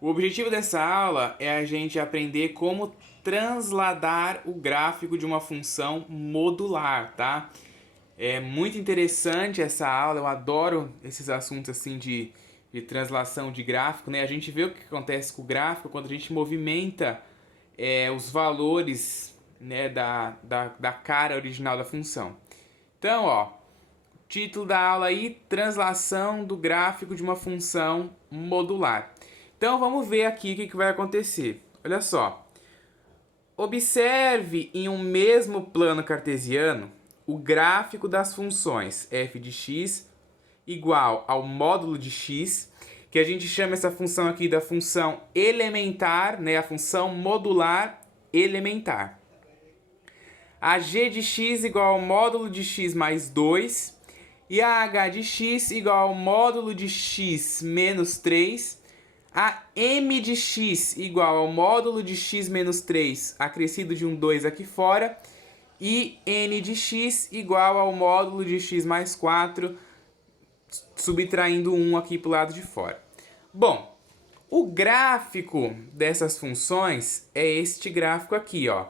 O objetivo dessa aula é a gente aprender como transladar o gráfico de uma função modular, tá? É muito interessante essa aula, eu adoro esses assuntos assim de translação de gráfico, né? A gente vê o que acontece com o gráfico quando a gente movimenta os valores, né, da cara original da função. Então, ó, título da aula aí, translação do gráfico de uma função modular. Então vamos ver aqui o que vai acontecer. Olha só. Observe em um mesmo plano cartesiano o gráfico das funções f de x igual ao módulo de x, que a gente chama essa função aqui da função elementar, né? A função modular elementar. A g de x igual ao módulo de x mais 2 e a h de x igual ao módulo de x menos 3, a m de x igual ao módulo de x menos 3 acrescido de um 2 aqui fora, e n de x igual ao módulo de x mais 4, subtraindo 1 aqui para o lado de fora. Bom, o gráfico dessas funções é este gráfico aqui, ó.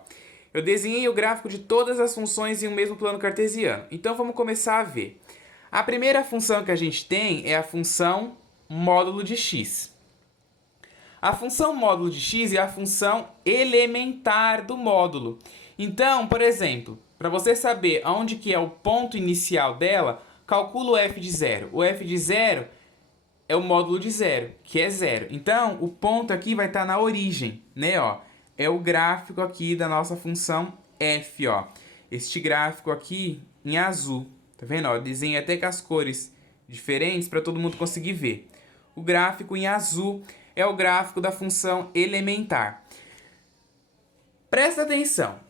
Eu desenhei o gráfico de todas as funções em um mesmo plano cartesiano. Então vamos começar a ver. A primeira função que a gente tem é a função módulo de x. A função módulo de x é a função elementar do módulo. Então, por exemplo, para você saber onde que é o ponto inicial dela, calcula o f de 0. O f de 0 é o módulo de 0, que é 0. Então, o ponto aqui vai estar na origem, né? Ó, é o gráfico aqui da nossa função f, ó. Este gráfico aqui em azul, tá vendo? Ó, eu desenhei até com as cores diferentes para todo mundo conseguir ver. O gráfico em azul é o gráfico da função elementar. Presta atenção.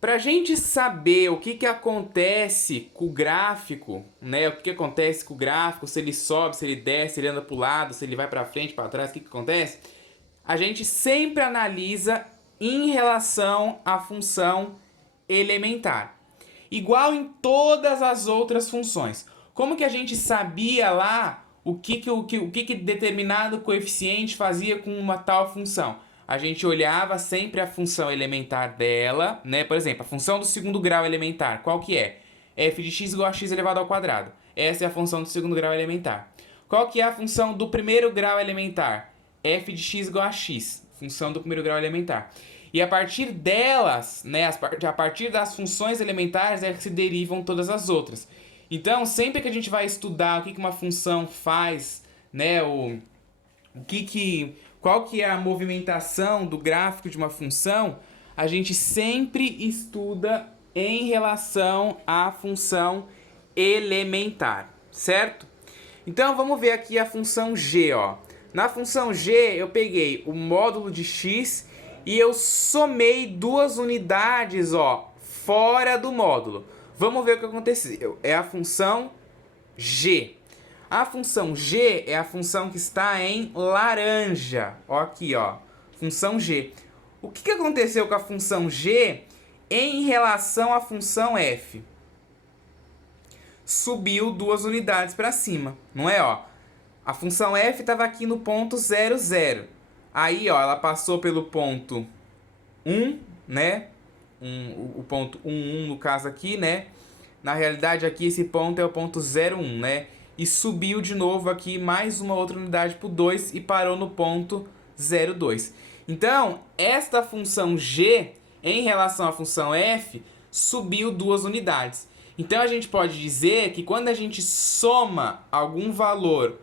Para a gente saber o que acontece com o gráfico, né? O que acontece com o gráfico, se ele sobe, se ele desce, se ele anda para o lado, se ele vai para frente, para trás, o que acontece? A gente sempre analisa em relação à função elementar. Igual em todas as outras funções. Como que a gente sabia lá o que determinado coeficiente fazia com uma tal função? A gente olhava sempre a função elementar dela, né? Por exemplo, a função do segundo grau elementar, qual que é? F de x igual a x elevado ao quadrado. Essa é a função do segundo grau elementar. Qual que é a função do primeiro grau elementar? F de x igual a x, função do primeiro grau elementar. E a partir delas, né, a partir das funções elementares é que se derivam todas as outras. Então, sempre que a gente vai estudar o que uma função faz, né, qual que é a movimentação do gráfico de uma função, a gente sempre estuda em relação à função elementar, certo? Então, vamos ver aqui a função g, ó. Na função g, eu peguei o módulo de x e eu somei duas unidades, ó, fora do módulo. Vamos ver o que aconteceu. É a função g. A função g é a função que está em laranja. Ó aqui, ó. Função g. O que aconteceu com a função g em relação à função f? Subiu duas unidades para cima, não é? Ó. A função f estava aqui no ponto 0, 0. Aí, ó, ela passou pelo ponto 1, né? O ponto 1, 1 no caso aqui, né? Na realidade, aqui esse ponto é o ponto 0, 1, né? E subiu de novo aqui mais uma outra unidade para o 2 e parou no ponto 0, 2. Então, esta função g, em relação à função f, subiu duas unidades. Então, a gente pode dizer que quando a gente soma algum valor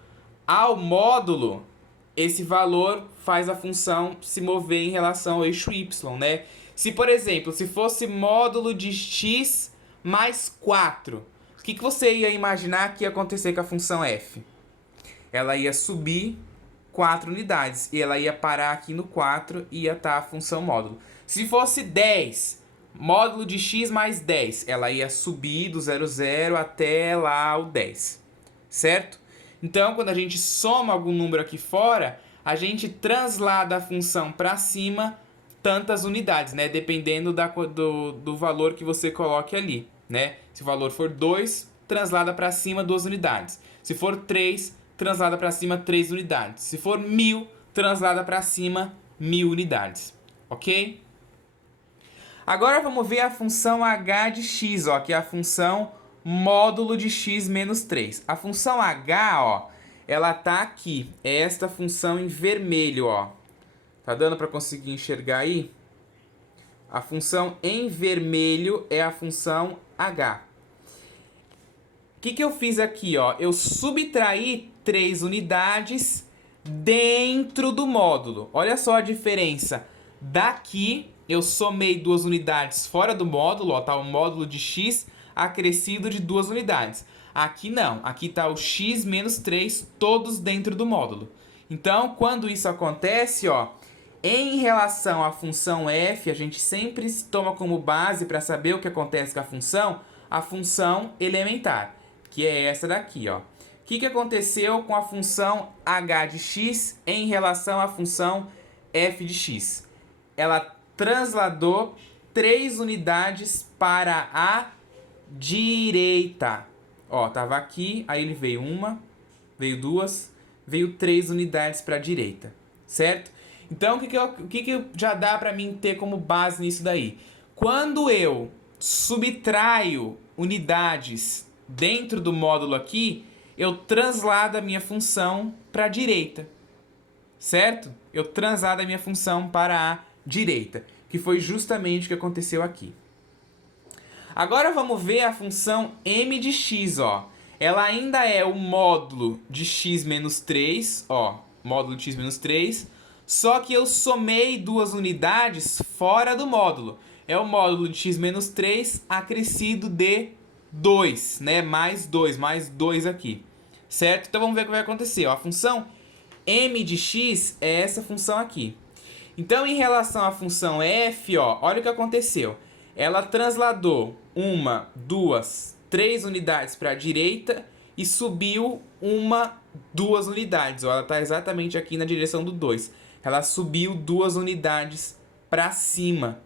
ao módulo, esse valor faz a função se mover em relação ao eixo y, né? Se, por exemplo, se fosse módulo de x mais 4, o que você ia imaginar que ia acontecer com a função f? Ela ia subir 4 unidades e ela ia parar aqui no 4 e ia estar a função módulo. Se fosse 10, módulo de x mais 10, ela ia subir do 0, 0 até lá o 10, certo? Então, quando a gente soma algum número aqui fora, a gente translada a função para cima tantas unidades, né? Dependendo do valor que você coloque ali, né? Se o valor for 2, translada para cima 2 unidades. Se for 3, translada para cima 3 unidades. Se for 1000, translada para cima 1000 unidades, ok? Agora vamos ver a função h de x, ó, que é a função módulo de x menos 3. A função h, ó, ela tá aqui. É esta função em vermelho, ó. Tá dando para conseguir enxergar aí? A função em vermelho é a função h. O que eu fiz aqui, ó? Eu subtraí 3 unidades dentro do módulo. Olha só a diferença. Daqui eu somei 2 unidades fora do módulo, ó, tá o módulo de x acrescido de 2 unidades. Aqui não, aqui tá o x menos 3 todos dentro do módulo. Então, quando isso acontece, ó, em relação à função f, a gente sempre toma como base para saber o que acontece com a função elementar, que é essa daqui, ó. O que aconteceu com a função h de x em relação à função f de x? Ela transladou 3 unidades para a direita. Ó, tava aqui, aí ele veio 1, veio 2, veio 3 unidades para a direita, certo? Então, o que já dá para mim ter como base nisso daí? Quando eu subtraio unidades dentro do módulo aqui, eu translado a minha função para a direita, certo? Eu translado a minha função para a direita, que foi justamente o que aconteceu aqui. Agora vamos ver a função m de x, ó. Ela ainda é o módulo de x menos 3, ó, módulo de x menos 3, só que eu somei 2 unidades fora do módulo. É o módulo de x menos 3 acrescido de 2, né? Mais 2 aqui, certo? Então vamos ver o que vai acontecer, ó. A função m de x é essa função aqui. Então, em relação à função f, ó, olha o que aconteceu. Ela transladou 1, 2, 3 unidades para a direita e subiu 2 unidades. Ó, ela está exatamente aqui na direção do 2. Ela subiu 2 unidades para cima.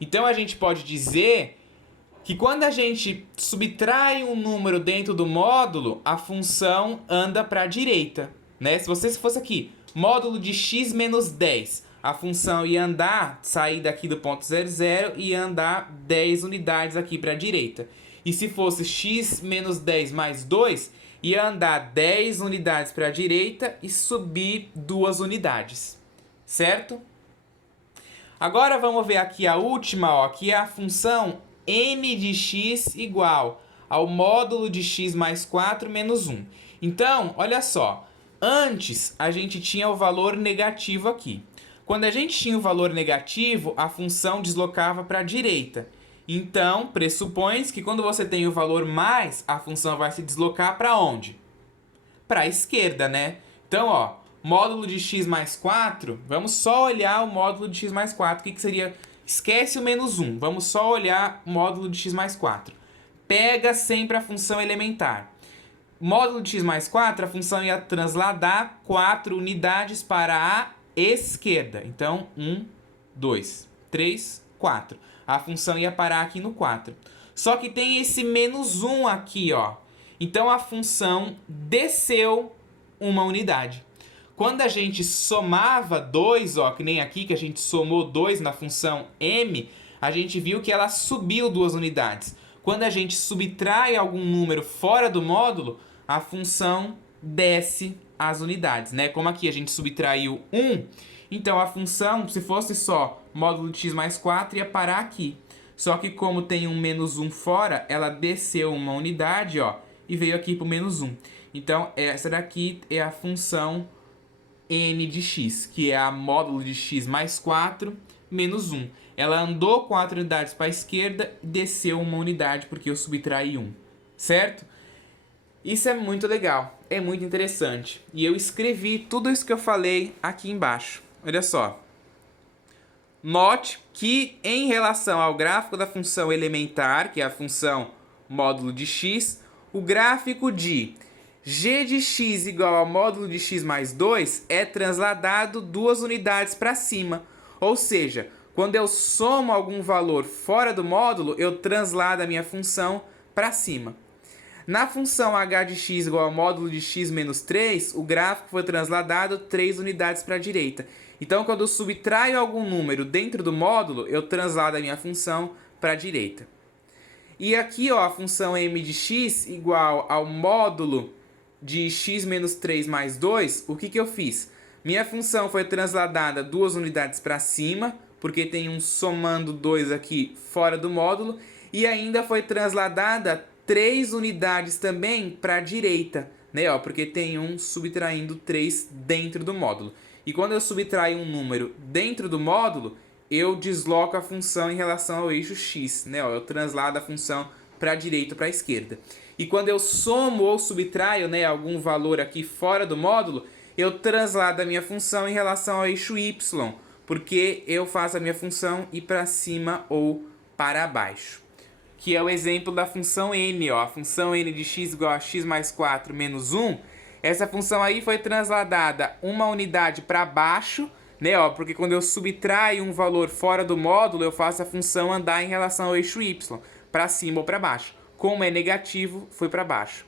Então, a gente pode dizer que quando a gente subtrai um número dentro do módulo, a função anda para a direita, né? Se você fosse aqui, módulo de x menos 10, a função ia andar, sair daqui do ponto 0, 0 e ia andar 10 unidades aqui para a direita. E se fosse x menos 10 mais 2, ia andar 10 unidades para a direita e subir 2 unidades, certo? Agora vamos ver aqui a última, ó, que é a função m de x igual ao módulo de x mais 4 menos 1. Então, olha só, antes a gente tinha o valor negativo aqui. Quando a gente tinha o valor negativo, a função deslocava para a direita. Então, pressupõe-se que quando você tem o valor mais, a função vai se deslocar para onde? Para a esquerda, né? Então, ó, módulo de x mais 4, vamos só olhar o módulo de x mais 4. O que seria? Esquece o menos 1, vamos só olhar o módulo de x mais 4. Pega sempre a função elementar. Módulo de x mais 4, a função ia transladar 4 unidades para a esquerda. Então, 1, 2, 3, 4. A função ia parar aqui no 4. Só que tem esse menos 1 aqui, ó. Então, a função desceu 1 unidade. Quando a gente somava 2, ó, que nem aqui que a gente somou 2 na função m, a gente viu que ela subiu 2 unidades. Quando a gente subtrai algum número fora do módulo, a função desce as unidades, né? Como aqui a gente subtraiu 1, então a função, se fosse só módulo de x mais 4, ia parar aqui. Só que como tem um menos 1 fora, ela desceu 1 unidade, ó, e veio aqui para o menos 1. Então, essa daqui é a função n de x, que é a módulo de x mais 4 menos 1. Ela andou 4 unidades para a esquerda e desceu 1 unidade porque eu subtraí 1, certo? Isso é muito legal, é muito interessante. E eu escrevi tudo isso que eu falei aqui embaixo. Olha só. Note que em relação ao gráfico da função elementar, que é a função módulo de x, o gráfico de g de x igual ao módulo de x mais 2 é transladado 2 unidades para cima. Ou seja, quando eu somo algum valor fora do módulo, eu translado a minha função para cima. Na função h de x igual ao módulo de x menos 3, o gráfico foi transladado 3 unidades para a direita. Então, quando eu subtraio algum número dentro do módulo, eu translado a minha função para a direita. E aqui, ó, a função m de x igual ao módulo de x menos 3 mais 2, o que eu fiz? Minha função foi transladada 2 unidades para cima, porque tem um somando 2 aqui fora do módulo, e ainda foi transladada 3 unidades também para a direita, né? Ó, porque tem um subtraindo 3 dentro do módulo. E quando eu subtraio um número dentro do módulo, eu desloco a função em relação ao eixo x, né? Ó, eu translado a função para a direita ou para a esquerda. E quando eu somo ou subtraio, né, algum valor aqui fora do módulo, eu translado a minha função em relação ao eixo y, porque eu faço a minha função ir para cima ou para baixo. Que é o exemplo da função n, ó. A função n de x igual a x mais 4 menos 1. Essa função aí foi transladada uma unidade para baixo, né, ó, porque quando eu subtraio um valor fora do módulo, eu faço a função andar em relação ao eixo y, para cima ou para baixo. Como é negativo, foi para baixo.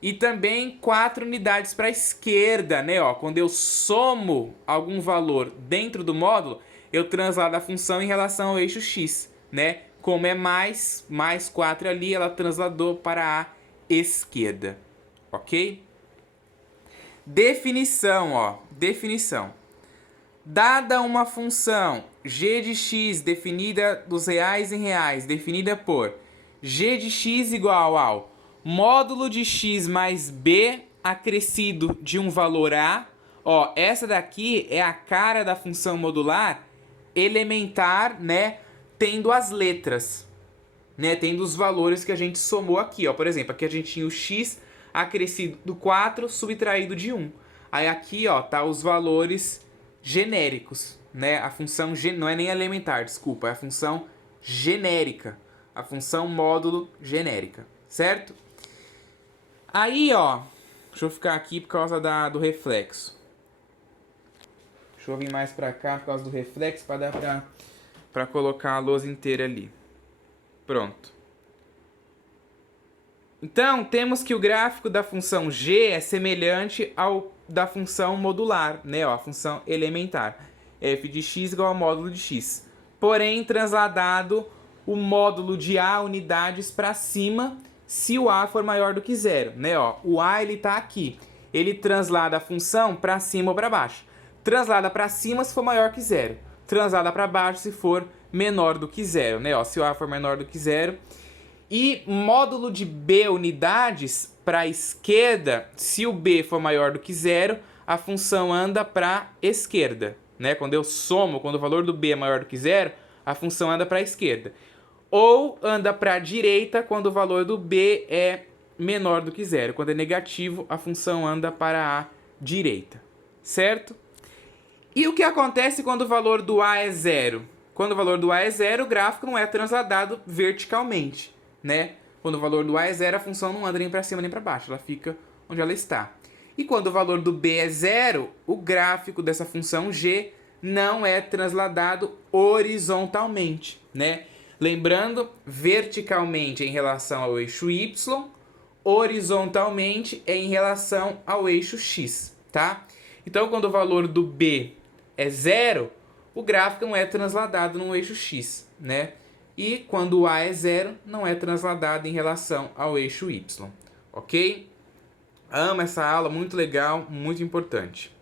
E também 4 unidades para a esquerda, né, ó. Quando eu somo algum valor dentro do módulo, eu translado a função em relação ao eixo x, né? Como é mais 4 ali, ela transladou para a esquerda, ok? Definição, ó. Definição. Dada uma função g de x definida dos reais em reais, definida por g de x igual ao módulo de x mais b acrescido de um valor a. Ó, essa daqui é a cara da função modular elementar, né? Tendo as letras, né? Tendo os valores que a gente somou aqui, ó. Por exemplo, aqui a gente tinha o x acrescido do 4 subtraído de 1. Aí aqui, ó, tá os valores genéricos, né? A função não é nem elementar, desculpa, é a função genérica. A função módulo genérica, certo? Aí, ó, deixa eu ficar aqui por causa do reflexo. Deixa eu vir mais pra cá por causa do reflexo para dar pra colocar a lousa inteira ali. Pronto. Então, temos que o gráfico da função g é semelhante ao da função modular, né? Ó, a função elementar. F de x igual ao módulo de x. Porém, transladado o módulo de a unidades para cima se o a for maior do que zero, né? Ó, o a ele tá aqui. Ele translada a função para cima ou para baixo. Translada para cima se for maior que zero. Translada para baixo se for menor do que zero, né? Ó, se o a for menor do que zero. E módulo de b unidades para a esquerda, se o b for maior do que zero, a função anda para a esquerda, né? Quando eu somo, quando o valor do b é maior do que zero, a função anda para a esquerda. Ou anda para a direita quando o valor do b é menor do que zero. Quando é negativo, a função anda para a direita, certo? E o que acontece quando o valor do a é zero? Quando o valor do a é zero, o gráfico não é transladado verticalmente, né? Quando o valor do a é zero, a função não anda nem para cima nem para baixo, ela fica onde ela está. E quando o valor do b é zero, o gráfico dessa função g não é transladado horizontalmente, né? Lembrando, verticalmente é em relação ao eixo y, horizontalmente é em relação ao eixo x, tá? Então, quando o valor do b é zero, o gráfico não é transladado no eixo x, né? E quando o a é zero, não é transladado em relação ao eixo y, ok? Amo essa aula, muito legal, muito importante.